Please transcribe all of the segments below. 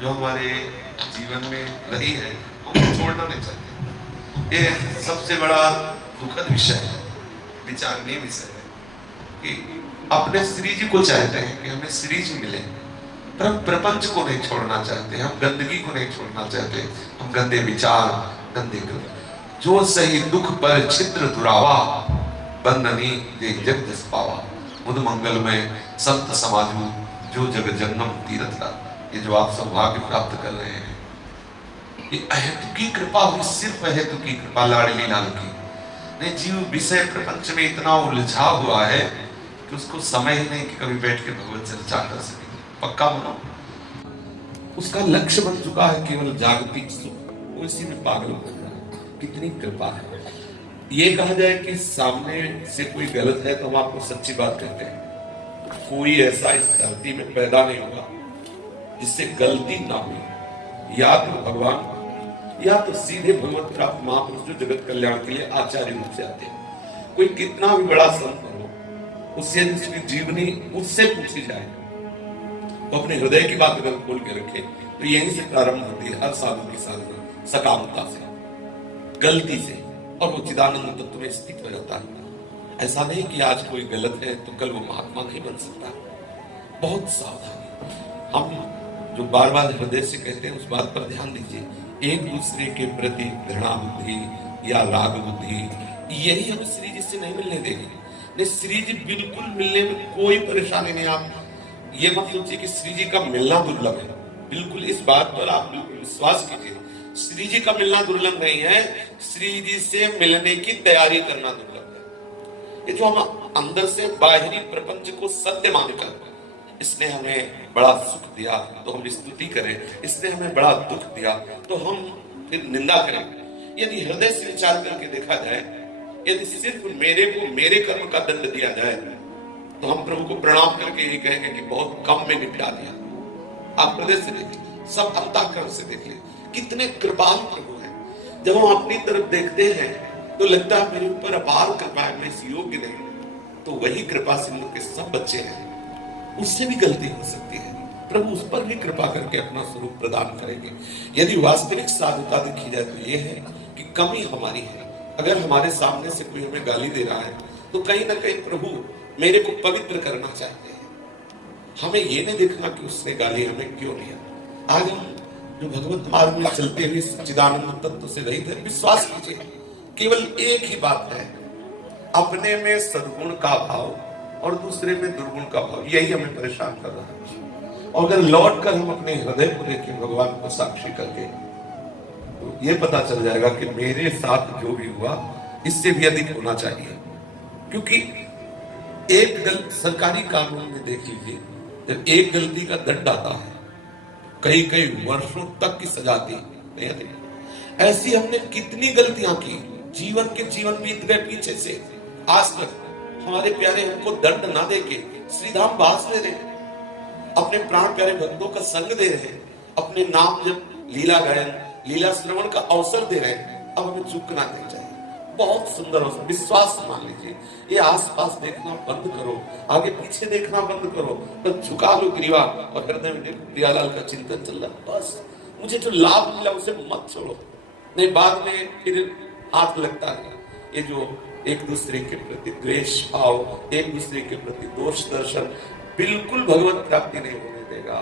जो हमारे जीवन में रही है, हम छोड़ना नहीं चाहते। ये सबसे बड़ा दुखद विषय है, विचारणीय विषय है कि अपने श्री जी को चाहते हैं कि हमें श्री जी मिले, पर हम प्रपंच को नहीं छोड़ना चाहते, हम गंदगी को नहीं छोड़ना चाहते, हम गंदे विचार, गंदे कर्म। जो सही दुख पर छिद्र दुरावा, बंधनी जे जग जस पावा। मुद मंगल में संत समाजू, जो जग जन्म तीरथ का। ये जो आप सौभाग्य प्राप्त कर रहे हैं, ये अहेतु की कृपा हुई, सिर्फ अहेतु की कृपा, लाडली लाल की नहीं। जीव विषय प्रपंच में इतना उलझा हुआ है कि उसको समय ही नहीं कि कभी बैठ के भगवत चर्चा कर सके। पक्का बनो, उसका लक्ष्य बन चुका है केवल जागतिक सुख, वो इसी में पागल हो रहा है। कितनी कृपा है। ये कहा जाए कि सामने से कोई गलत है तो हम आपको सच्ची बात कहते हैं। कोई ऐसा इस धरती में पैदा नहीं होगा जिससे गलती ना हुई। या तो भगवान, या तो सीधे भगवत प्राप्त महापुरुष जो जगत कल्याण के लिए आचार्य रूप से आते हैं। कोई कितना भी बड़ा संत हो, उससे जिसकी जीवनी उससे पूछी जाए तो अपने हृदय की बात अगर खोल के रखे तो यहीं से प्रारंभ होती है हर साधु की साधना, सकामता से, गलती से, और वो चिदानंद तत्व में स्थित हो जाता है। ऐसा नहीं कि आज कोई गलत है तो कल वो महात्मा नहीं बन सकता। बहुत सावधानी। हम जो बार बार हृदय से कहते हैं उस बात पर ध्यान दीजिए। एक दूसरे के प्रति घृणा बुद्धि या राग बुद्धि, यही हमें श्री जी से नहीं मिलने देगी। नहीं, श्री जी बिल्कुल मिलने में कोई परेशानी नहीं। आप ये मत सोचिए कि श्री जी का मिलना दुर्लभ है, बिल्कुल इस बात पर आप बिल्कुल विश्वास कीजिए। श्री जी का मिलना दुर्लभ नहीं है, श्री जी से मिलने की तैयारी करना दुर्लभ है। ये जो हम अंदर से बाहरी प्रपंच को सत्य मानकर, इसने हमें बड़ा सुख दिया तो हम स्तुति करें, इसने हमें बड़ा दुख दिया तो हम फिर निंदा करें। यदि हृदय से विचार करके देखा जाए, यदि सिर्फ मेरे को मेरे कर्म का दंड दिया जाए तो हम प्रभु को प्रणाम करके ये कहेंगे कि बहुत कम में निपटा दिया। आप हृदय से देखिए, सब अंतःकरण से देखिए, कितने कृपालु प्रभु हैं। जब हम अपनी तरफ देखते हैं तो लगता है मेरे ऊपर अपार कृपा है, मैं इस योग्य नहीं। तो वही कृपा सिंधु के सब बच्चे हैं, उससे भी गलती हो सकती है, प्रभु उस पर भी कृपा करके अपना स्वरूप प्रदान करेंगे। यदि वास्तविक साधुता देखी जाए तो यह है कि कमी हमारी है। अगर हमारे सामने से कोई हमें गाली दे रहा है तो कहीं ना कहीं प्रभु मेरे को पवित्र करना चाहते हैं। हमें ये नहीं देखना कि उसने गाली हमें क्यों दिया। आज हम जो भगवत मार्ग में चलते हुए सच्चिदानंद तत्व से रहित है, विश्वास कीजिए केवल एक ही बात है, अपने में सद्गुण का भाव और दूसरे में दुर्गुण का भाव, यही हमें परेशान कर रहा है। और अगर लौट कर हम अपने हृदय को देखें भगवान को साक्षी करके, तो ये पता चल जाएगा कि मेरे साथ जो भी हुआ इससे भी अधिक होना चाहिए। क्योंकि एक सरकारी कानून में देख लीजिए, जब एक गलती का दंड आता है कई कई वर्षों तक की सजा दी नहीं आती। ऐसी हमने कितनी गलतियां की, जीवन के जीवन बीत गए पीछे से, आज तक हमारे प्यारे हमको दंड ना देके श्रीधाम वास दे रहे, अपने प्राण प्यारे भक्तों का संग दे रहे, अपने नाम जब लीला गायन लीला श्रवण का अवसर दे रहे हैं। अब हमें चूकना नहीं चाहिए। बहुत सुंदर अवसर, विश्वास मान लीजिए। ये आसपास देखना बंद करो, आगे पीछे देखना बंद करो, बस झुका लो ग्रीवा और हृदय में देखो प्रियालाल का चिंतन चल रहा। बस मुझे जो लाभ मिला उसे मत छोड़ो, नहीं बाद में फिर हाथ लगता है। ये जो एक दूसरे के प्रति द्वेष भाव, एक दूसरे के प्रति दोष दर्शन बिल्कुल भगवत प्राप्ति नहीं होने देगा।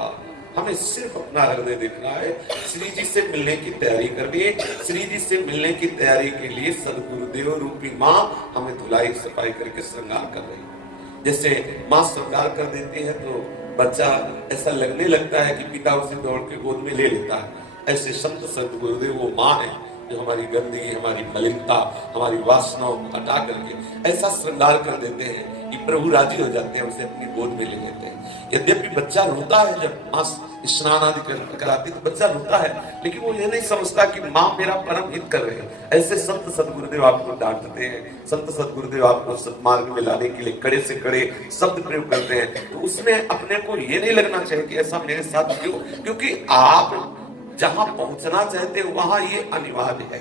हमें सिर्फ अपना हृदय देखना है, श्री जी से मिलने की तैयारी करनी है। श्री जी से मिलने की तैयारी के लिए सदगुरुदेव रूपी माँ हमें धुलाई सफाई करके श्रृंगार कर रही है। जैसे माँ श्रृंगार कर देती है तो बच्चा ऐसा लगने लगता है कि पिता उसे दौड़ के गोद में ले लेता है। ऐसे संत सदगुरुदेव वो माँ है जो हमारी गंदगी, हमारी मलिनता, हमारी वासनाओं को हटा करके ऐसा श्रृंगार कर देते हैं कि प्रभु राजी हो जाते हैं, उसे अपनी गोद में ले लेते हैं। यद्यपि बच्चा रोता है, जब माँ स्नान आदि कराती तो बच्चा रोता है, लेकिन वो ये नहीं समझता कि माँ मेरा परम हित कर रहे हैं। ऐसे संत सदगुरुदेव आपको डांटते हैं, संत सदगुरुदेव आपको सत्मार्ग में लाने के लिए कड़े से कड़े शब्द प्रयोग करते हैं, तो उसमें अपने को ये नहीं लगना चाहिए कि ऐसा मेरे साथ क्यों, क्योंकि आप जहां पहुंचना चाहते हैं वहां ये अनिवार्य है।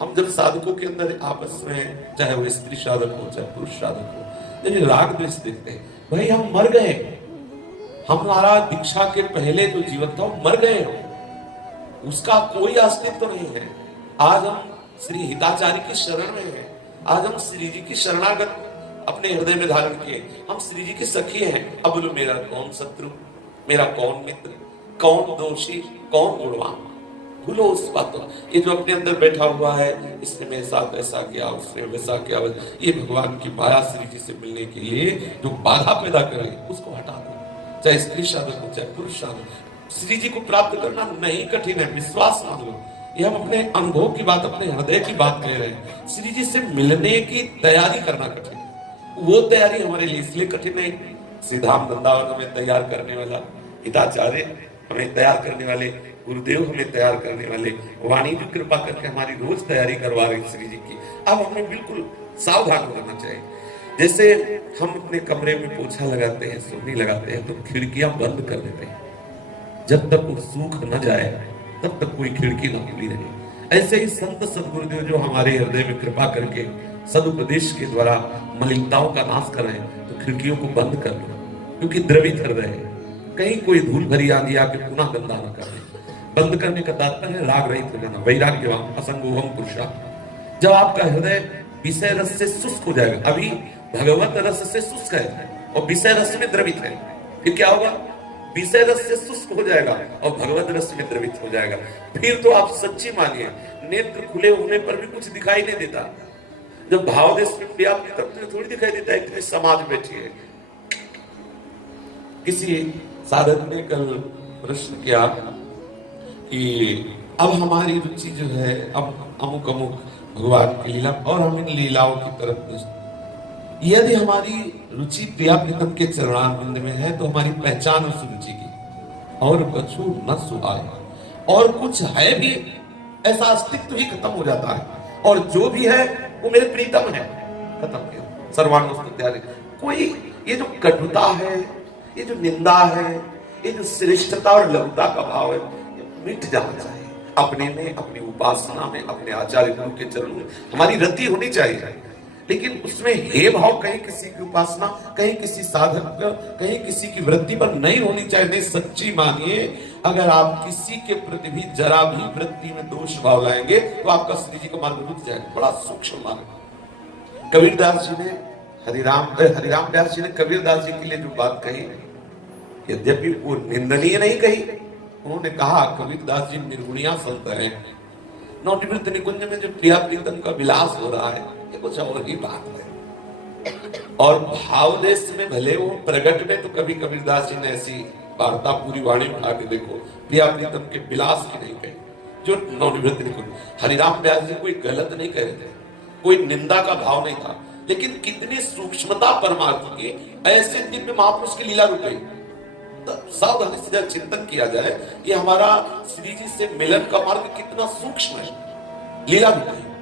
हम जब साधकों के अंदर आपस में, चाहे वो स्त्री साधक हो चाहे पुरुष साधक हो, यदि राग द्वेष देखते हैं, भाई हम मर गए, हमारा दीक्षा के पहले जो जीवन था वो मर गए हो, उसका कोई अस्तित्व तो नहीं है। आज हम श्री हिताचार्य की शरण में हैं, आज हम श्री जी की शरणागत अपने हृदय में धारण किए, हम श्री जी की सखी हैं। अब बोलो मेरा कौन शत्रु, मेरा कौन मित्र, कौन दोषी, कौन गुणवान, भूलो उस बात को। ये जो अपने अंदर बैठा हुआ है, इसने मेरे साथ ऐसा किया, उसने वैसा किया, ये भगवान की माया श्री जी से मिलने के लिए जो बाधा पैदा करे उसको हटा दो। चाहे स्त्री साधन हो चाहे पुरुष साधन, श्री जी को प्राप्त करना नहीं कठिन है, विश्वास मान लो। ये हम अपने अनुभव की बात, अपने हृदय की बात कह रहे हैं। श्री जी से मिलने की तैयारी करना कठिन है। वो तैयारी हमारे लिए इसलिए कठिन है, सिद्धांत वृंदावन हमें तैयार करने वाला, हिताचार्य हमें तैयार करने वाले, गुरुदेव हमें तैयार करने वाले, वाणी भी कृपा करके हमारी रोज तैयारी करवा रही श्री जी की। अब हमें बिल्कुल सावधान होना चाहिए। जैसे हम अपने कमरे में पोछा लगाते हैं, सोनी लगाते हैं, तो खिड़कियां बंद कर देते हैं, जब तक वो सूख न जाए तब तक कोई खिड़की न खुली रहे। ऐसे ही संत सदगुरुदेव जो हमारे हृदय में कृपा करके सदुपदेश के द्वारा मलिनताओं का नाश कर रहे हैं, तो खिड़कियों को बंद कर दो, क्योंकि द्रवित हृदय है, कहीं कोई धूल भरी आंधी आके पुनः गंदा न कर दे। बंद करने का तात्पर्य है राग रहित हो जाना, वैराग्यवान असंगोहम पुरुषा। जब आपका हृदय विषय रस से शुष्क हो जाएगा, अभी भगवत रस से शुष्क है और विषय रस में द्रवित है, फिर क्या होगा? विषय रस से शुष्क हो जाएगा और भगवत रस में द्रवित हो जाएगा। फिर तो आप सच्ची मानिए, नेत्र खुले होने पर भी कुछ दिखाई नहीं देता। जब भाव देश में व्याप्त तब तो थोड़ी दिखाई देता है, इतनी समाज बैठी है। किसी साधक ने कल प्रश्न किया कि अब हमारी रुचि जो है, अब अमुक अमुक भगवान की लीला और हम इन लीलाओं की तरफ, यदि हमारी रुचि प्रिया प्रीतम के चरणारविंद में है तो हमारी पहचान उस रुचि की, और कछु न सुहाए, और कुछ है भी ऐसा अस्तित्व ही खत्म हो जाता है, और जो भी है वो मेरे प्रीतम है, खत्म किया सर्वानुस्तुत्यादि। कोई ये जो कटुता है, ये जो निंदा है, ये जो श्रेष्ठता और लघुता का भाव है, ये मिट जाना चाहिए। अपने में, अपनी उपासना में, अपने आचार्य गुरु के चरणों में हमारी रति होनी चाहिए, लेकिन उसमें हे भाव कहीं किसी की उपासना, कहीं किसी साधक, कहीं किसी की वृत्ति पर नहीं होनी चाहिए। नहीं, सच्ची मानिए, अगर आप किसी के प्रति भी जरा भी वृत्ति में दोष भाव लाएंगे तो आपका श्री जी का मार्ग रुक जाएगा। बड़ा सूक्ष्म मार्ग। कबीरदास जी ने हरिराम व्यास जी ने कबीरदास जी के लिए जो बात कही, यद्यपि वो निंदनीय नहीं कही, उन्होंने कहा कबीरदास जी निर्गुणिया संत है। नौनिवृत्त निकुंज में जो प्रिया प्रीतम का विलास हो रहा है, ये कुछ और ही बात है। और भाव देश में भले वो प्रगट में, तो कभी कबीरदास जी ने ऐसी वार्ता पूरी वाणी उठा के देखो, प्रिया प्रीतम के विलास की नहीं कही जो नौनिवृत्त निकुंज। हरिराम व्यास जी कोई गलत नहीं कह रहे थे, कोई निंदा का भाव नहीं था, लेकिन कितनी सूक्ष्मता परमार्थ की, ऐसे दिव्य महापुरुष की लीला रुक गई। सावधानी से जब चिंतन किया जाए, ये हमारा श्री जी से मिलन का मार्ग कितना सूक्ष्म है। लीला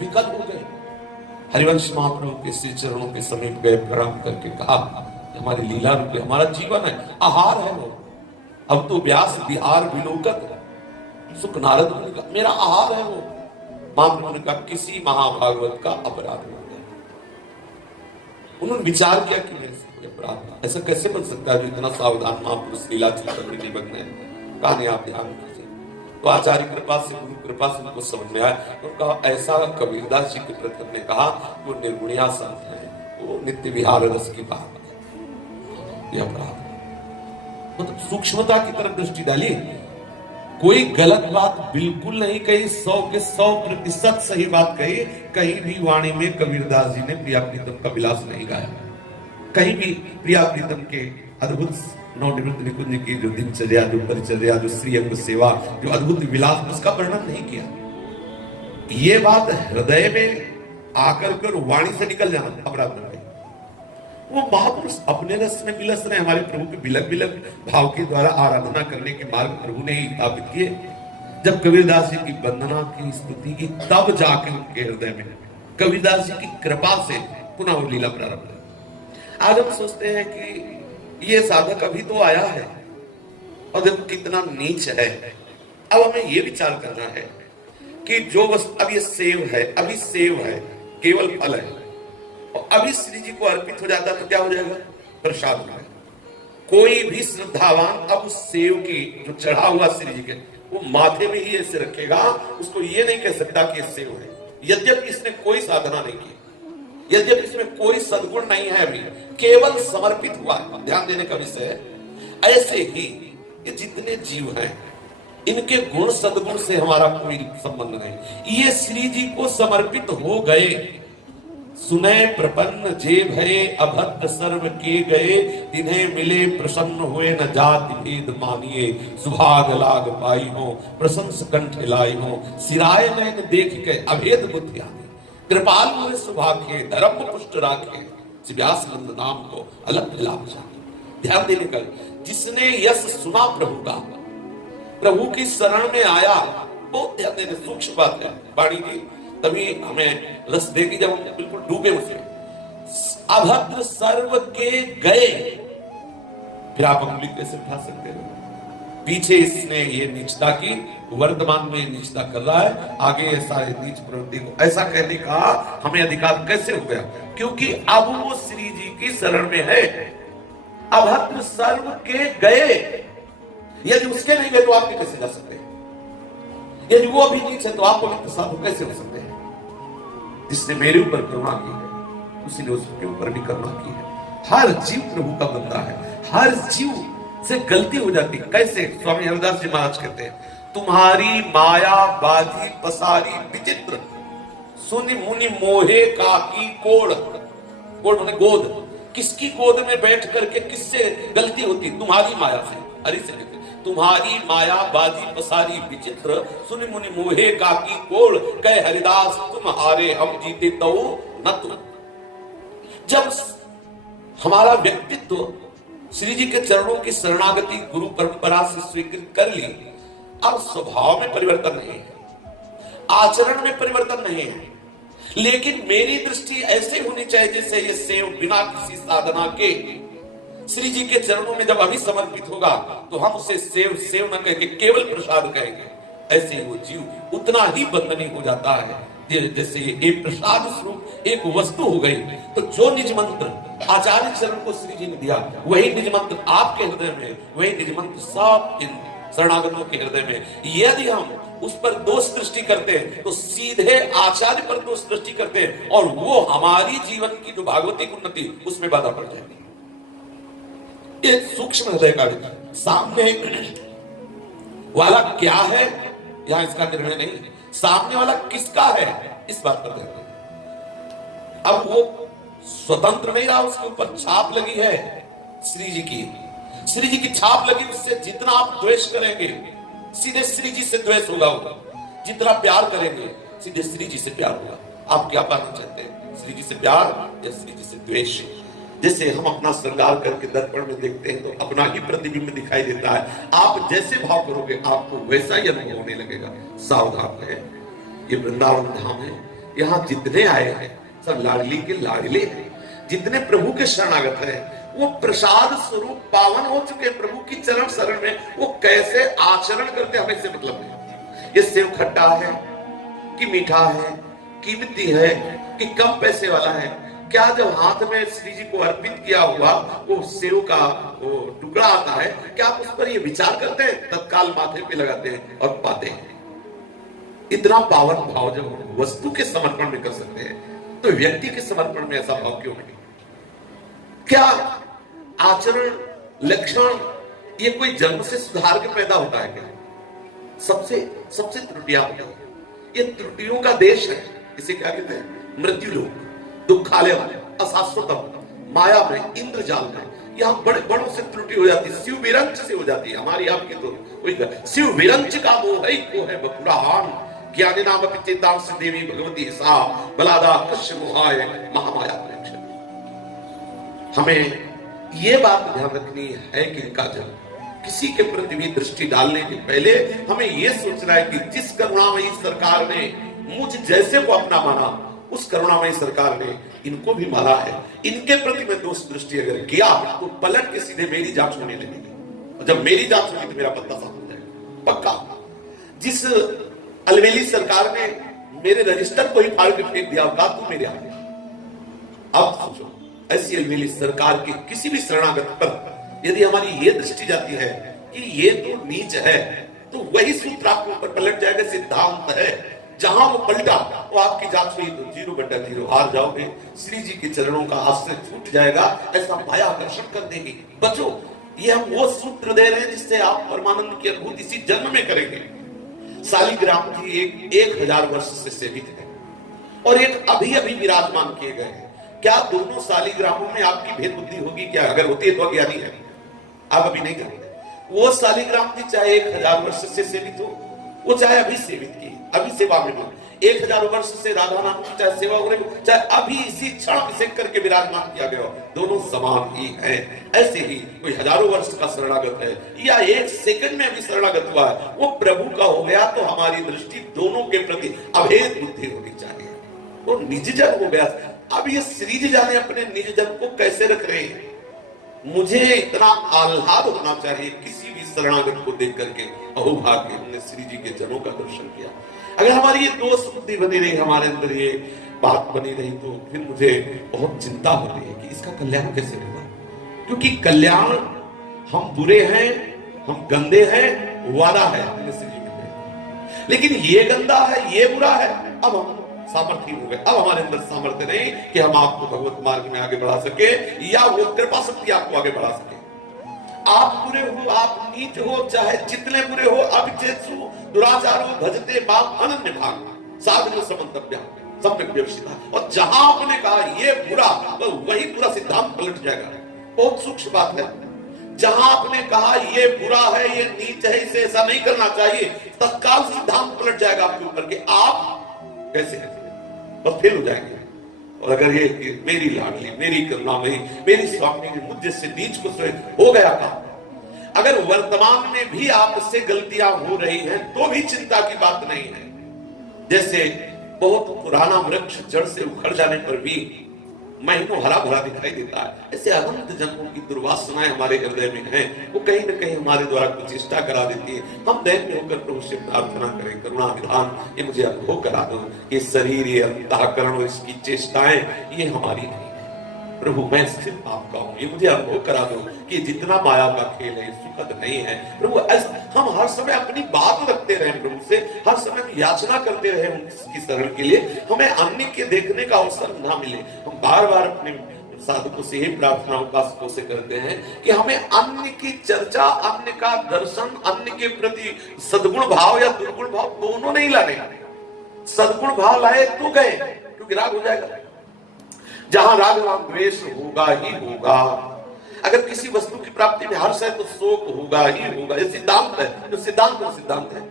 विकल हो गए। हरिवंश महाप्रभु के श्री चरणों के समीप गए, प्रणाम करके कहा हमारी लीला रुके, हमारा जीवन है, आहार है वो। अब तो व्यास बिहार विलोकत सुख नारद मुनि का मेरा आहार है वो। महाप्रभु ने कहा किसी महाभागवत का अपराध हो गया। उन्होंने विचार किया कि मेरे से कोई अपराध, ऐसा कैसे बन सकता है जो इतना सावधान महापुरुष लीला चिंतन में निमग्न है। कहा नहीं, आप ध्यान कीजिए। तो आचार्य कृपा से, गुरु कृपा से उनको समझ में आया। तो कहा ऐसा कबीरदास जी के प्रति हमने कहा वो निर्गुणिया संत है, वो नित्य विहार रस की बात है, ये अपराध है। मतलब सूक्ष्मता की तरफ दृष्टि डाली, कोई गलत बात बिल्कुल नहीं कही, 100 के 100% सही बात कही। कहीं भी वाणी में कबीरदास जी ने प्रिया प्रीतम का विलास नहीं गाया, कहीं भी प्रिया प्रीतम के अद्भुत नौनिवृत्त निकुंज की जो दिनचर्या, जो परिचर्या, जो श्री अंग सेवा, जो अद्भुत विलास, उसका वर्णन नहीं किया। ये बात हृदय में आकर कर वाणी से निकल जाना अपराध बन गई। वो महापुरुष अपने रस में विलस रहे, हमारे प्रभु के बिलक बिलक भाव के द्वारा आराधना करने के मार्ग प्रभु ने ही स्थापित किए। जब कबीरदास जी की वंदना की, स्तुति की, तब जाके उनके हृदय में कबीरदास जी की कृपा से पुनः वो लीला प्रारंभ हुई। आज हम सोचते हैं कि ये साधक अभी तो आया है और देखो कितना नीच है। अब हमें ये विचार करना है कि जो वस्तु अब ये सेव है, अभी सेव है, केवल फल है, और अभी श्री जी को अर्पित हो जाता तो क्या हो जाएगा? प्रसाद हो जाएगा। कोई भी श्रद्धावान अब उस सेव की जो चढ़ा हुआ श्री जी के वो माथे में ही ऐसे रखेगा, उसको ये नहीं कह सकता कि ये सेव है, यद्यपि इसने कोई साधना नहीं की, यद्यपि इसमें कोई सद्गुण नहीं है, अभी केवल समर्पित हुआ है। ध्यान देने का विषय है। ऐसे ही ये जितने जीव हैं इनके गुण सद्गुण से हमारा कोई संबंध नहीं, ये श्री जी को समर्पित हो गए। सुने प्रपन्न जे भये अभद्र सर्व के गए, तिन्हें मिले प्रसन्न हुए न जाति भेद मानिए, सुभाग लाग पाई हो प्रशंस कंठ लाई हो, सिराय नयन देख के अभेद बुद्धि आनी, कृपाल मोरे सुभाग्य धर्म पुष्ट राखे, व्यास नंद नाम को अलग लाभ जाने। ध्यान देने का, जिसने यश सुना प्रभु का, प्रभु की शरण में आया, बहुत ध्यान देने, सूक्ष्म बात है वाणी की, तभी हमें रस देगी जब हम बिल्कुल डूबे उसमें। अभद्र सर्व के गए, फिर आप अंगुली कैसे उठा सकते हो? पीछे इसने ये नीचता की, वर्तमान में नीचता कर रहा है, आगे ऐसा नीच प्रवृत्ति को ऐसा कहने का हमें अधिकार कैसे हो गया? क्योंकि अब वो श्री जी की शरण में है। अभद्र सर्व के गए, यदि उसके नहीं गए तो आप कैसे जा सकते हैं? यदि वो भी नीच है तो आप पवित्र साधु कैसे हो सकते हैं? जिसने मेरे ऊपर करुणा की है उसी ने उसके ऊपर भी करुणा की है। हर जीव प्रभु का बंदा है, हर जीव से गलती हो जाती। कैसे? स्वामी हरिदास जी महाराज कहते हैं, तुम्हारी माया बाधी पसारी विचित्र, सुनि मुनि मोहे काकी कोड़। कोड़ माने गोद, किसकी गोद में बैठ करके किससे गलती होती? तुम्हारी माया से। हरि से कहते, तुम्हारी माया बाजी पसारी विचित्र, सुनि मुनि मोहे काकी कोड़, कह हरिदास तुम हारे हम जीते तो न तुम। जब हमारा व्यक्तित्व श्री जी के चरणों की शरणागति गुरु परंपरा से स्वीकृत कर ली, अब स्वभाव में परिवर्तन नहीं है, आचरण में परिवर्तन नहीं है, लेकिन मेरी दृष्टि ऐसे होनी चाहिए जैसे ये सेव बिना किसी साधना के श्री जी के चरणों में जब अभी समर्पित होगा तो हम उसे सेव सेव न कहेंगे, केवल प्रसाद कहेंगे। ऐसे ही वो जीव उतना ही बंधनी हो जाता है जैसे एक प्रसाद स्वरूप एक वस्तु हो गई। तो जो निज मंत्र आचार्य चरण को श्री जी ने दिया, वही निज मंत्र आपके हृदय में, वही निज मंत्र सब इन शरणागतों के हृदय में। यदि हम उस पर दोष दृष्टि करते हैं तो सीधे आचार्य पर दोष दृष्टि करते हैं, और वो हमारी जीवन की जो भागवतिक उन्नति उसमें बाधा पड़ जाएगी। ये सूक्ष्म हृदय का सामने वाला क्या है यहां इसका निर्णय नहीं, सामने वाला किसका है इस बात पर ध्यान दें। अब वो स्वतंत्र नहीं रहा, उसके ऊपर छाप लगी है श्री जी की, श्री जी की छाप लगी। उससे जितना आप द्वेष करेंगे सीधे श्री जी से द्वेष होगा, जितना प्यार करेंगे सीधे श्री जी से प्यार होगा। आप क्या पाना चाहते हैं, श्री जी से प्यार या श्री जी से द्वेष? जैसे हम अपना श्रृंगार करके दर्पण में देखते हैं तो अपना ही प्रतिबिंब दिखाई देता है। आप जैसे भाव करोगे आपको वैसा ही अनुभव होने लगेगा। सावधान है, ये वृंदावन धाम है, यहाँ जितने आए हैं सब लाडली के लाडले हैं। जितने प्रभु के शरणागत हैं वो प्रसाद स्वरूप पावन हो चुके हैं प्रभु की चरण शरण में। वो कैसे आचरण करते हमें से मतलब नहीं। ये सेव खट्टा है कि मीठा है, कीमती है कि कम पैसे वाला है, क्या जब हाथ में श्री जी को अर्पित किया हुआ वो सेव का वो टुकड़ा आता है, क्या आप उस पर ये विचार करते हैं? तत्काल माथे पे लगाते हैं और पाते हैं। इतना पावन भाव जब वस्तु के समर्पण में कर सकते हैं तो व्यक्ति के समर्पण में ऐसा भाव क्यों नहीं? क्या आचरण लक्षण ये कोई जन्म से सुधार के पैदा होता है क्या? सबसे त्रुटियां होती है। ये त्रुटियों का देश है। इसे क्या कहते हैं? मृत्यु लोक, दुखालय, अशाश्वतम, माया में, इंद्रजाल में। यहाँ बड़े बड़ों से त्रुटि हो जाती है, शिव विरंच से हो जाती है। हमारी आपकी तो कोई शिव विरंच का मोह है बपुराहान, ज्ञानी नाम चेतांश देवी भगवती सा बलादा कश्य मोहाय महामाया प्रेक्षण। हमें ये बात ध्यान रखनी है कि इनका जब किसी के प्रति भी दृष्टि डालने के पहले हमें यह सोचना है कि जिस करुणामयी सरकार ने मुझ जैसे को अपना माना, उस करुणामयी सरकार ने इनको भी माना है। इनके प्रति मैं दोष दृष्टि अगर किया तो पलट के सीधे मेरी जांच होने लगेगी, और जब मेरी जांच होगी तो मेरा पत्ता साफ हो जाएगा पक्का। जिस अलवेली सरकार ने मेरे रजिस्टर को ही फाड़ के फेंक दिया, का तू मेरे आगे। अब सोचो, ऐसी अलवेली सरकार के किसी भी शरणागत पर यदि हमारी ये दृष्टि जाती है कि ये तो नीच है, तो वही सूत्र आपके ऊपर पलट जाएगा। सिद्धांत है, जहां वो पलटा वो आपकी जात हुई तो 0/0 हार जाओगे। श्री जी के चरणों का आश्रय छूट जाएगा, ऐसा माया आकर्षण कर देगी। बचो, ये हम वो सूत्र दे रहे हैं जिससे आप परमानंद की अनुभूति इसी जन्म में करेंगे। शालिग्राम जी एक 1000 वर्ष से सेवित है और एक अभी अभी विराजमान किए गए हैं। क्या दोनों शालिग्रामों में आपकी भेद बुद्धि होगी? क्या अगर होती है तो अज्ञानी है, आप अभी नहीं जानते। वो शालिग्राम जी चाहे 1000 वर्ष से सेवित हो, वो चाहे अभी सेवित की, अभी सेवा में हो, 1000 वर्ष से राधा नाम की चाहे सेवा हो रही, चाहे अभी इसी क्षण अभिषेक करके विराजमान किया गया हो, दोनों समान ही हैं। ऐसे ही कोई हजारों वर्ष का शरणागत है या 1 सेकंड में अभी शरणागत हुआ है, वो प्रभु का हो गया, तो हमारी दृष्टि दोनों के प्रति अभेद बुद्धि होनी चाहिए। वो निज जन हो गया। अब ये श्री जी जाने अपने निज जन को कैसे रख रहे हैं। मुझे इतना आह्लाद होना चाहिए किसी भी शरणागत को देख करके, अहो भाग्य हमने श्री जी के जनों का दर्शन किया। अगर हमारी ये दोष बुद्धि बनी रही, हमारे अंदर ये बात बनी रही, तो फिर मुझे बहुत चिंता हो रही है कि इसका कल्याण कैसे होगा। क्योंकि कल्याण, हम बुरे हैं, हम गंदे हैं, वादा है हमने श्री जी में, लेकिन ये गंदा है, ये बुरा है। अब हम सामर्थ्य हो गए, अब हमारे अंदर सामर्थ्य नहीं कि हम आपको भगवत मार्ग में आगे बढ़ा सके या वो कृपा शक्ति आपको आगे बढ़ा सके। आप बुरे हो, आप नीच हो, चाहे जितने बुरे हो, अभिचेतु दुराचारो भजते माम अनन्य भाग साधन समन्तव्य सम्यक व्यवस्थिता। और जहां आपने कहा ये बुरा, तो वही पूरा सिद्धांत पलट जाएगा। बहुत सूक्ष्म बात है। जहां आपने कहा ये बुरा है, ये नीच है, इसे ऐसा नहीं करना चाहिए, तत्काल सिद्धांत पलट जाएगा आपके ऊपर कि आप कैसे हैं और फेल हो जाएंगे। और अगर ये मेरी लाडली, मेरी करुणामयी, मेरी स्वामी मुझ जैसे नीच को हो गया काम, अगर वर्तमान में भी आपसे गलतियां हो रही हैं तो भी चिंता की बात नहीं है। जैसे बहुत पुराना वृक्ष जड़ से उखड़ जाने पर भी महीनों हरा भरा दिखाई देता है, ऐसे अनंत जन्मों की दुर्वासनाएं हमारे हृदय में हैं, वो कहीं न कहीं हमारे द्वारा कुछ चेष्टा करा देती है। हम दैन्य होकर प्रभु से प्रार्थना करें, करुणा विधान ये मुझे अनुभव करा दो, ये शरीर, ये अंतःकरण और इसकी चेष्टाएं ये हमारी नहीं है। प्रभु मैं सिर्फ आपका हूं, ये मुझे अनुभव करा दो कि जितना माया का खेल है सुखद नहीं है। प्रभु हम हर समय अपनी बात रखते रहे प्रभु से, हर समय याचना करते रहे उनकी शरण के लिए, हमें अन्य के देखने का अवसर ना मिले। हम बार बार अपने साधकों से ही प्रार्थना उपासकों से करते हैं कि हमें अन्य की चर्चा, अन्य का दर्शन, अन्य के प्रति सद्गुण भाव या दुर्गुण भाव दोनों नहीं लाने। सद्गुण भाव लाए तो गए, क्योंकि राग हो जाएगा। जहां राग राग द्वेष होगा ही होगा। अगर किसी वस्तु की प्राप्ति में हर्ष है तो शोक होगा ही होगा। ये सिद्धांत है, जो सिद्धांत है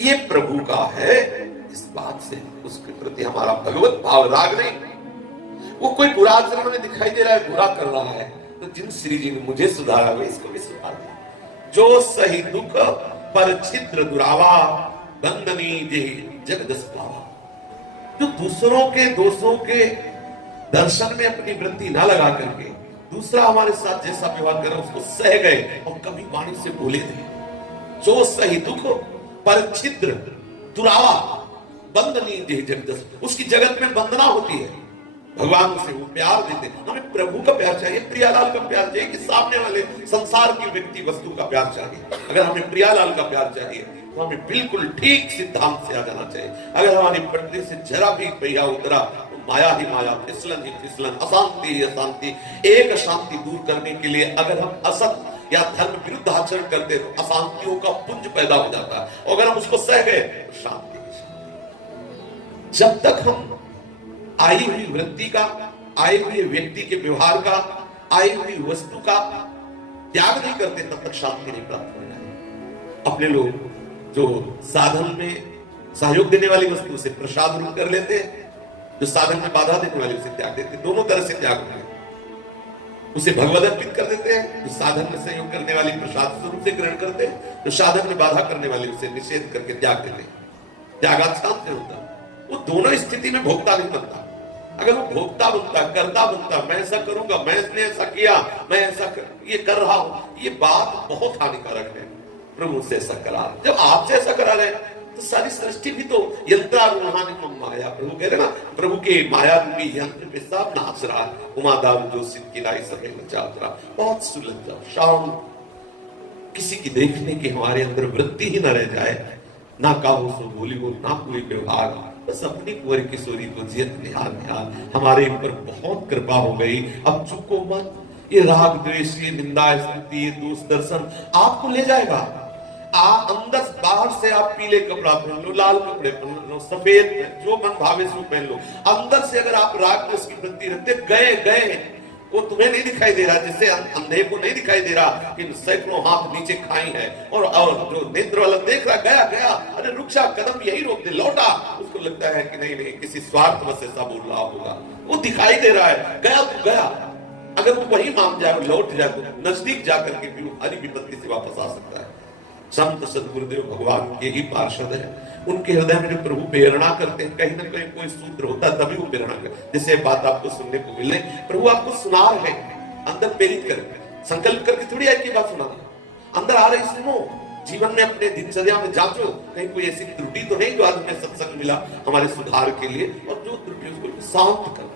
ये प्रभु का है। इस बात से उसके प्रति हमारा भगवत भाव, राग नहीं। वो कोई बुरा आचरण में दिखाई दे रहा है, बुरा कर रहा है, तो जिन श्री जी ने मुझे सुधारा हुआ इसको भी सुधार दिया। जो सही दुख पर छिद्र दुरावा बंदनी जे जग जस पावा। जो दूसरों के दोषों के दर्शन में अपनी वृत्ति ना लगा करके दूसरा हमारे साथ जैसा व्यवहार करे उसको सह गए और कभी वाणी से बोले नहीं। जो सही दुख पर छिद्र दुरावा बंदनी जे जग जस, उसकी जगत में वंदना होती है, भगवान से वो प्यार देते। हमें प्रभु का प्यार चाहिए, प्रियालाल का प्यार चाहिए कि सामने वाले संसार की व्यक्ति वस्तु का प्यार चाहिए। अगर हमें प्रियालाल का प्यार चाहिए तो हमें बिल्कुल ठीक सिद्धांत से आ जाना चाहिए। अगर हमारी पटरी से जरा भी पहिया उतरा तो माया ही माया, फिसलन ही फिसलन, अशांति ही अशांति। एक शांति दूर करने के लिए अगर हम असत या धर्म विरुद्ध आचरण करते तो अशांतियों का पुंज पैदा हो जाता है, और अगर हम उसको सह गए तो शांति। जब तक हम आई हुई वृत्ति का, आए हुए व्यक्ति के व्यवहार का, आई हुई वस्तु का त्याग नहीं करते तब तक शांति नहीं प्राप्त होगी। अपने लोग जो साधन में सहयोग देने वाली वस्तु से प्रसाद रूप कर लेते हैं, जो साधन में बाधा देने वाली उसे त्याग देते, दोनों तरह से त्याग होते। उसे भगवद अर्पित कर देते हैं, जो साधन में सहयोग करने वाली प्रसाद स्वरूप से ग्रहण करते हैं, जो साधन में बाधा करने वाली उसे निषेध करके त्याग देते हैं। त्यागात शांत नहीं होता। वो दोनों स्थिति में भोक्ता नहीं बनता। अगर वो भोक्ता बनता, कर्ता बनता, मैं ऐसा करूंगा, मैंने ऐसा किया, मैं ऐसा ये कर रहा हूं, ये बात बहुत हानिकारक है। प्रभु से ऐसा करा, जब आपसे ऐसा करा रहे तो सारी सृष्टि भी तो यंत्रारूढ़ानि माया, प्रभु कह रहे ना, प्रभु के माया रूपी यंत्र पे सब नाच रहा। उमादार जो सिद्ध की लाई समय नचात रहा, बहुत सुलझा शाम, किसी की देखने की हमारे अंदर वृत्ति ही न रह जाए, ना काहो सो बोली हो, ना कोई व्यवहार, बस अपनी कुंवर किशोरी को जियत निहाल निहाल। हमारे ऊपर बहुत कृपा हो गई, अब चुको मत। ये राग द्वेष, ये निंदा स्तुति, ये दोष दर्शन आपको ले जाएगा। आप अंदर बाहर से आप पीले कपड़ा पहन लो, लाल कपड़े पहन लो, सफेद, जो मन भावे सो पहन लो, अंदर से अगर आप राग द्वेष की वृत्ति रखते गए गए, वो तुम्हें नहीं दिखाई दे रहा, जैसे अंधे को नहीं दिखाई दे रहा कि सैकड़ों हाथ नीचे खाई है, और जो नेत्र वाला देख रहा गया गया, अरे रुक जा, कदम यही रोक दे, लौटा, उसको लगता है कि नहीं नहीं किसी स्वार्थ वश ऐसा बोल रहा होगा, वो दिखाई दे रहा है, गया तो गया। अगर वो वही मान जाए, लौट जाए, तो नजदीक जाकर के भी हरी विपत्ति से वापस आ सकता है। संत सदगुरुदेव भगवान के ही पार्षद है, उनके हृदय में जो प्रभु प्रेरणा करते हैं, कहीं ना कहीं कोई सूत्र होता है तभी वो प्रेरणा करते। जैसे बात आपको सुनने को मिले, प्रभु आपको सुना रहे हैं, अंदर प्रेरित करके, संकल्प करके थोड़ी एक ही बात सुनाना, अंदर आ रही सुनो, जीवन में अपने दिनचर्या में जांचो, कहीं कोई ऐसी त्रुटि तो नहीं जो आज हमें सत्संग मिला हमारे सुधार के लिए, और जो त्रुटि उसको शांत करो।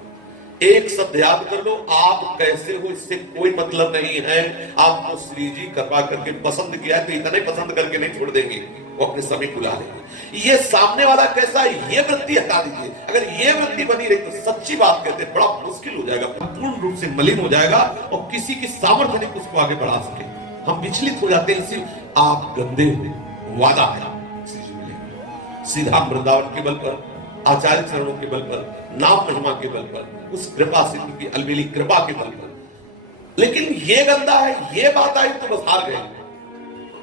एक शब्द याद कर लो, आप कैसे हो इससे कोई मतलब नहीं है, आपको श्री जी करवा करके पसंद किया है तो इतने पसंद करके नहीं छोड़ देंगे, वो अपने समय बुला लेंगे। ये सामने वाला कैसा है, ये वृत्ति हटा दीजिए। अगर ये वृत्ति बनी रही तो सच्ची बात कहते हैं, बड़ा मुश्किल हो जाएगा, पूर्ण रूप से मलिन हो जाएगा, और किसी की सामर्थ्य नहीं उसको आगे बढ़ा सके। हम विचलित हो जाते हैं, इसी आप गंदे हो, वादा है श्री जी मिलेंगे सीधा वृंदावन के बल पर, आचार्य चरणों के बल पर, नाम महिमा के बल पर, उस कृपा सिंधु की अलबेली कृपा के बल पर। लेकिन ये गंदा है, ये बात आई तो बस हार गए।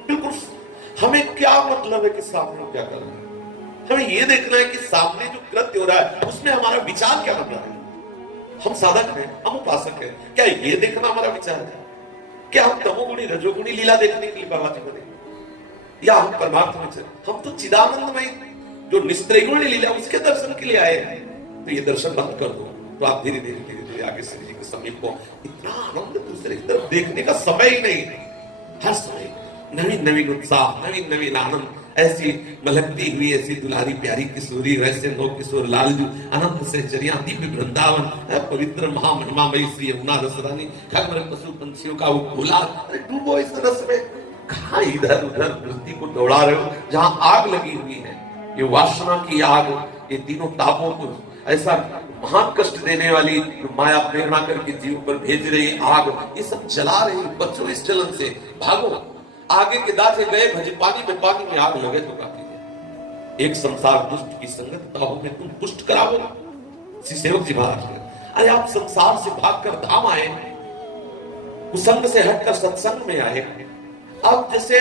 बिल्कुल, हमें क्या मतलब है कि सामने क्या कर रहा है, हमें ये देखना है कि सामने जो कृत्य हो रहा है उसमें हमारा विचार क्या बन रहा है। हम साधक हैं, हम उपासक हैं, क्या ये देखना हमारा विचार है? क्या हम तमोगुणी रजोगुणी लीला देखने के लिए बाबा जी बने, या हम परमार्थ में चले? हम तो चिदानंदमय जो निस्त्रिगुण लीला उसके दर्शन के लिए आए हैं। तो ये दर्शन बंद कर दो, तो आप धीरे धीरे धीरे धीरे आगे श्री जी के समीप को, इतना आनंद दूसरे की तरफ देखने का समय ही नहीं, हर समय नवीन नवीन उत्साह, नवीन नवीन आनंद, ऐसी मलकती हुई ऐसी दुलारी प्यारी किशोरी, वैसे नो किशोर लालजू, अनंत से चरिया दिव्य वृंदावन, पवित्र महामहिमामयी श्री यमुना रसरानी, खगमर पशु पंछियों का वो खोला, अरे डूबो इस रस में। कहाँ इधर उधर वृत्ति को दौड़ा रहे हो, जहां आग लगी हुई है, ये वासना की आग, ये तीनों तापों को ऐसा महान कष्ट देने वाली माया प्रेरणा करके जीव पर भेज रही आग, ये सब जला रही। बचो इस जलन से, भागो, आगे के दाते गए भजी पानी में आग लगे तो क्या कीजिए। एक संसार दुष्ट की संगत ताहू में तुम पुष्ट कराओ। श्री सेवक जी महाराज, अरे आप संसार से भागकर धाम आए, कुसंग से हटकर सत्संग में आए। अब जैसे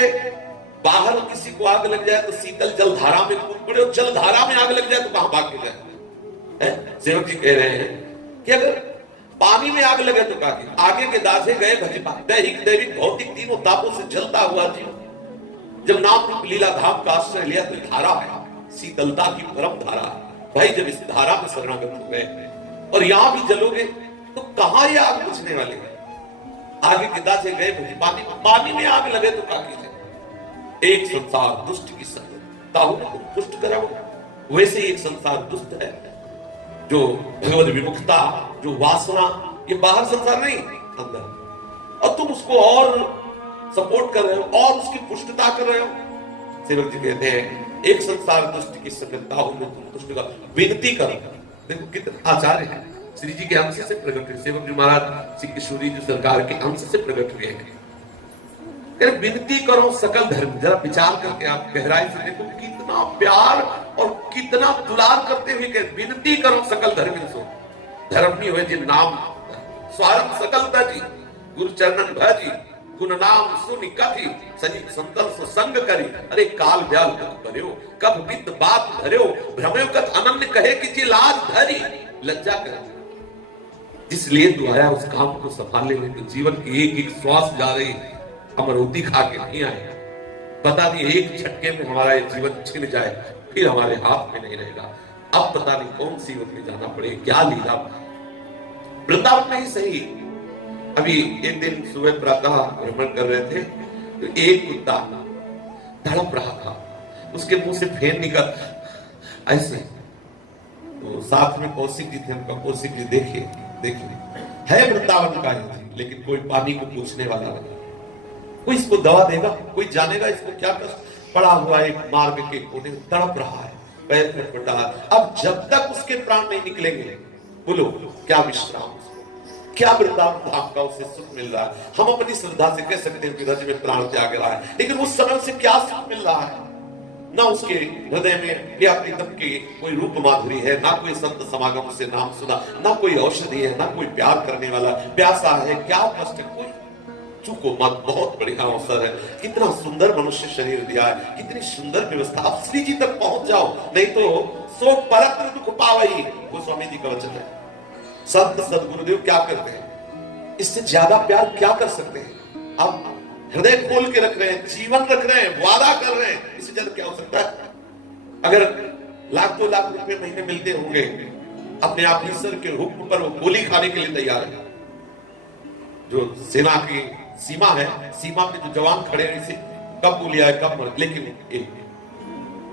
बाहर किसी को आग लग जाए तो शीतल जल धारा में कूद पड़े, और जल धारा में आग लग जाए तो कहां भाग के जाए? सेवक जी कह रहे हैं कि अगर पानी में आग लगे तो क्या, आगे के दासे गए भजिपा, दैहिक दैविक भौतिक तीनों तापों से जलता हुआ जीव जब नाम रूप लीला धाम का आश्रय लिया तो धारा है, शीतलता की परम धारा है। भाई जब इस धारा में शरणागत हो गए और यहां भी जलोगे तो कहां ये आग बुझने वाले है? आगे के दासे गए भजिपा, पानी में आग लगे तो क्या कीजिए? एक संसार दुष्ट की संगत ताहू में पुष्ट कराओ। वैसे ही एक संसार दुष्ट है, जो भगवत विमुखता, जो वासना, ये बाहर संसार नहीं, अंदर, और तुम उसको और सपोर्ट कर रहे हो और उसकी पुष्टता कर रहे हो। सेवक जी कहते हैं एक संसार दुष्ट की संगतता हो में तुम पुष्ट कर, विनती करो। देखो कितने आचार्य हैं, श्री जी के अंश से प्रकट हुए, सेवक जी महाराज श्री किशोरी जी सरकार के अंश से प्रकट हुए हैं। विनती करो सकल धर्म, जरा विचार करके आप गहराई से देखो कितना प्यार और कितना दुलार करते हुए कह, विनती करो सकल धर्म सो धर्मनी हुए जिन नाम स्वारम सकल तजी, गुरु चरणन भजी, गुण नाम सुनि कथि, सजी संतन सो संग करी। अरे काल ब्याल कब करियो, कब विद बात धरियो, भ्रमयो कत अनन्य कहे कि जी लाज धरी, लज्जा कर। इसलिए तू आया उस काम को संभालने में, तो जीवन की एक एक श्वास जा रही, अमरोती खा के नहीं आए। पता नहीं एक झटके में हमारा ये जीवन छिन जाए, फिर हमारे हाथ में नहीं रहेगा। अब पता नहीं कौन सी वक्त में जाना पड़े, क्या लीला। वृंदावन में ही सही, अभी एक दिन सुबह प्रातः भ्रमण कर रहे थे तो एक कुत्ता तड़प रहा था, उसके मुंह से फेन निकल ऐसे। तो साथ में कौशिक जी थे, उनका कौशिक जी देखिए है वृंदावन का ही, लेकिन कोई पानी को पूछने वाला नहीं, कोई इसको दवा देगा, कोई जानेगा इसको क्या कष्ट। पड़ा हुआ एक मार्ग के कोने तड़प रहा है, पैर फटफटा। अब जब तक उसके प्राण नहीं निकलेंगे, बोलो क्या विश्राम, क्या वृंदावन धाम का उसे सुख मिल रहा है। हम अपनी श्रद्धा से कह सकते हैं कि रज में प्राण त्याग रहा है, लेकिन उस समय से क्या सुख मिल रहा है। ना उसके हृदय में या प्रीतम की कोई रूप माधुरी है, ना कोई संत समागम से नाम सुना, ना कोई औषधि है, ना कोई प्यार करने वाला प्यासा है, क्या कष्ट है। कोई चूको मत, बहुत बढ़िया अवसर है, कितना सुंदर मनुष्य शरीर दिया है, कितनी सुंदर व्यवस्था। आप श्री जी तक पहुंच जाओ, नहीं तो सो परत्र दुख पावई, वो स्वामी जी का वचन है। संत सदगुरुदेव क्या करते हैं, इससे ज्यादा प्यार क्या कर सकते हैं। अब हृदय खोल के रख रहे हैं, जीवन रख रहे हैं, वादा कर रहे हैं, इससे ज्यादा क्या हो सकता है। अगर लाख 2 लाख रुपए महीने मिलते होंगे, अपने ऑफिसर के हुक्म पर वो गोली खाने के लिए तैयार है। जो सेना की सीमा है, सीमा पे जो जवान खड़े हैं, इसे कब गोली आए कब मर, लेकिन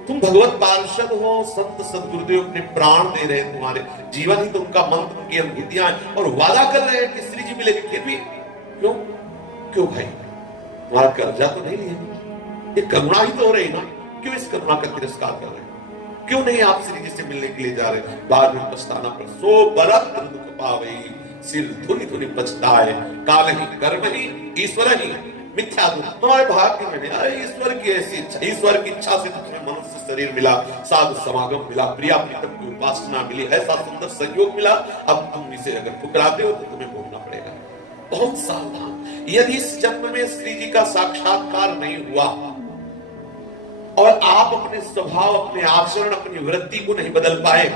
तुम भगवत पार्षद हो, संत सदगुरुदेव अपने प्राण दे रहे हैं, तुम्हारे जीवन ही तो उनका मंत्र, उनकी अनुभूतियां हैं, और वादा कर रहे हैं कि श्री जी मिलेगी। फिर भी क्यों भाई, तुम्हारा कर्जा तो नहीं लिया, ये करुणा ही तो हो रही ना, क्यों इस करुणा का तिरस्कार कर रहे हैं, क्यों नहीं आप श्री जी से मिलने के लिए जा रहे हैं। बाद में पछताना पर सो बरत दुख पावई, सिर धुनि धुनि पछताए, काल ही कर्म ही ईश्वर ही मिथ्या दुख। तुम्हारे भाग्य में नहीं, अरे ईश्वर की ऐसी इच्छा, ईश्वर की इच्छा से तुम्हें मनुष्य शरीर मिला, साधु समागम मिला, प्रिया प्रीतम की उपासना मिली, ऐसा सुंदर संयोग मिला। अब तुम इसे अगर ठुकराते हो तो तुम्हें भोगना पड़ेगा। बहुत सावधान, यदि इस जन्म में श्री जी का साक्षात्कार नहीं हुआ और आप अपने स्वभाव, अपने आचरण, अपनी वृत्ति को नहीं बदल पाए,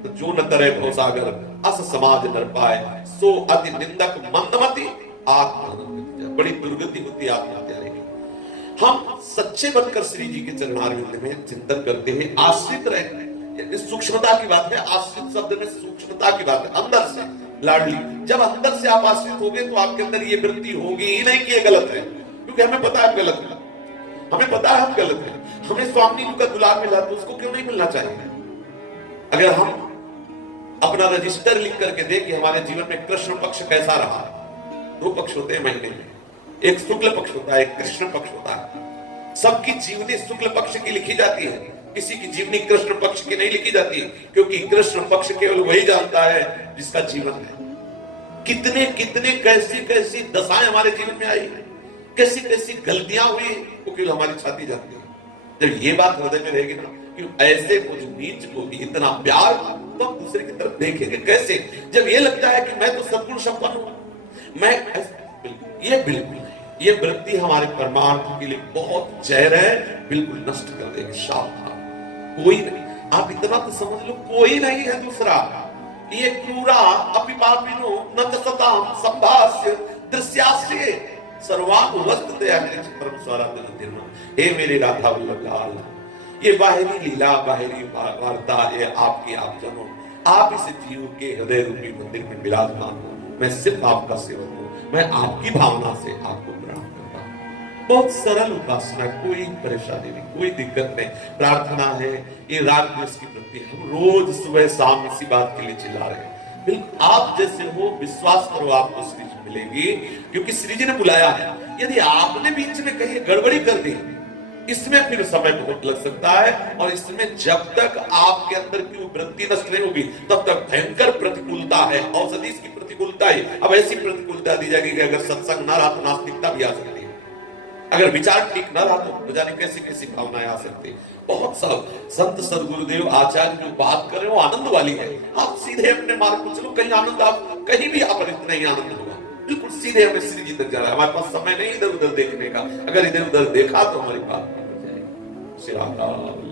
तो जो न तरे भवसागर अस समाज नर पाए, सो अति निंदक मंदमति आत्मा। बड़ी दुर्गति होती आत्महत्या रहेगी। हम सच्चे बनकर श्री जी के चरणारविंद में चिंतन करते हैं, आश्रित रहे। सूक्ष्मता की बात है, आश्रित शब्द में सूक्ष्मता की बात है, अंदर से लाडली। जब अंदर से आप आश्रित होगे तो आपके अंदर ये वृत्ति होगी ही नहीं कि ये गलत है, क्योंकि हमें पता है गलत है, हमें पता है हम गलत है। हमें स्वामी जी का दुलार मिला तो उसको क्यों नहीं मिलना चाहिए। अगर हम अपना रजिस्टर लिख करके दें कि हमारे जीवन में कृष्ण पक्ष कैसा रहा, 2 पक्ष होते हैं महीने में, एक शुक्ल पक्ष होता है, एक कृष्ण पक्ष होता है। सबकी जीवनी शुक्ल पक्ष की लिखी जाती है, किसी की जीवनी कृष्ण पक्ष की नहीं लिखी जाती, क्योंकि कृष्ण पक्ष केवल वही जानता है जिसका जीवन है। कितने कितने कैसी कैसी दशाएं हमारे जीवन में आई, कैसी कैसी गलतियां हुई, वो केवल हमारी छाती जानती है। जब ये बात हृदय में रहेगी ना कि ऐसे कुछ नीच को भी इतना प्यार, तो हम दूसरे की तरफ देखेंगे कैसे। जब ये लगता है कि मैं तो सद्गुण संपन्न हूं, मैं ये बिल्कुल नहीं, ये वृत्ति हमारे परमार्थ के लिए बहुत जहर है, बिल्कुल नष्ट कर देगी। सावधान, कोई नहीं, आप इतना तो समझ लो, कोई नहीं है दूसरा। ये क्रूरा अपिपापिनो न तसताम संभाष्य दृश्याश्रय सर्वांग वस्तुतया मेरे परम स्वाराधन। हे मेरे राधा वल्लभ लाल, ये बाहरी लीला, बाहरी वार्ता, ये आपकी आप जनों, आप इस जीव के हृदय रूपी मंदिर में विराजमान हो। मैं सिर्फ आपका सेवक हूं, मैं आपकी भावना से आपको प्रणाम करता हूं। बहुत सरल उपासना, कोई परेशानी नहीं, कोई दिक्कत नहीं। प्रार्थना है, ये राग द्वेष की वृत्ति, हम रोज सुबह शाम इसी बात के लिए चिल्ला रहे हैं। बिल्कुल आप जैसे हो, विश्वास करो आपको श्री जी मिलेगी, क्योंकि श्री जी ने बुलाया है। यदि आपने बीच में कहीं गड़बड़ी कर दी, इसमें फिर समय बहुत लग सकता है, और इसमें जब तक आपके अंदर की वृत्ति नष्ट नहीं होगी तब तक भयंकर प्रतिकूलता है। औषधि की प्रतिकूलता है। अब ऐसी प्रतिकूलता दी जाएगी कि अगर सत्संग ना रहा तो नास्तिकता भी आ सकती है, अगर विचार ठीक ना रहा तो जाने कैसी कैसी भावनाएं आ सकती है। बहुत सब संत सदगुरुदेव आचार्य जो बात कर रहे हैं वो आनंद वाली है। आप सीधे अपने मार्ग पर चलो, कहीं आनंद, आप कहीं भी अपरित नहीं आनंद होगा, बिल्कुल सीधे हमें श्री जी तक जा रहा है। हमारे पास समय नहीं इधर उधर देखने का, अगर इधर उधर देखा तो हमारी बात नहीं हो जाएगी।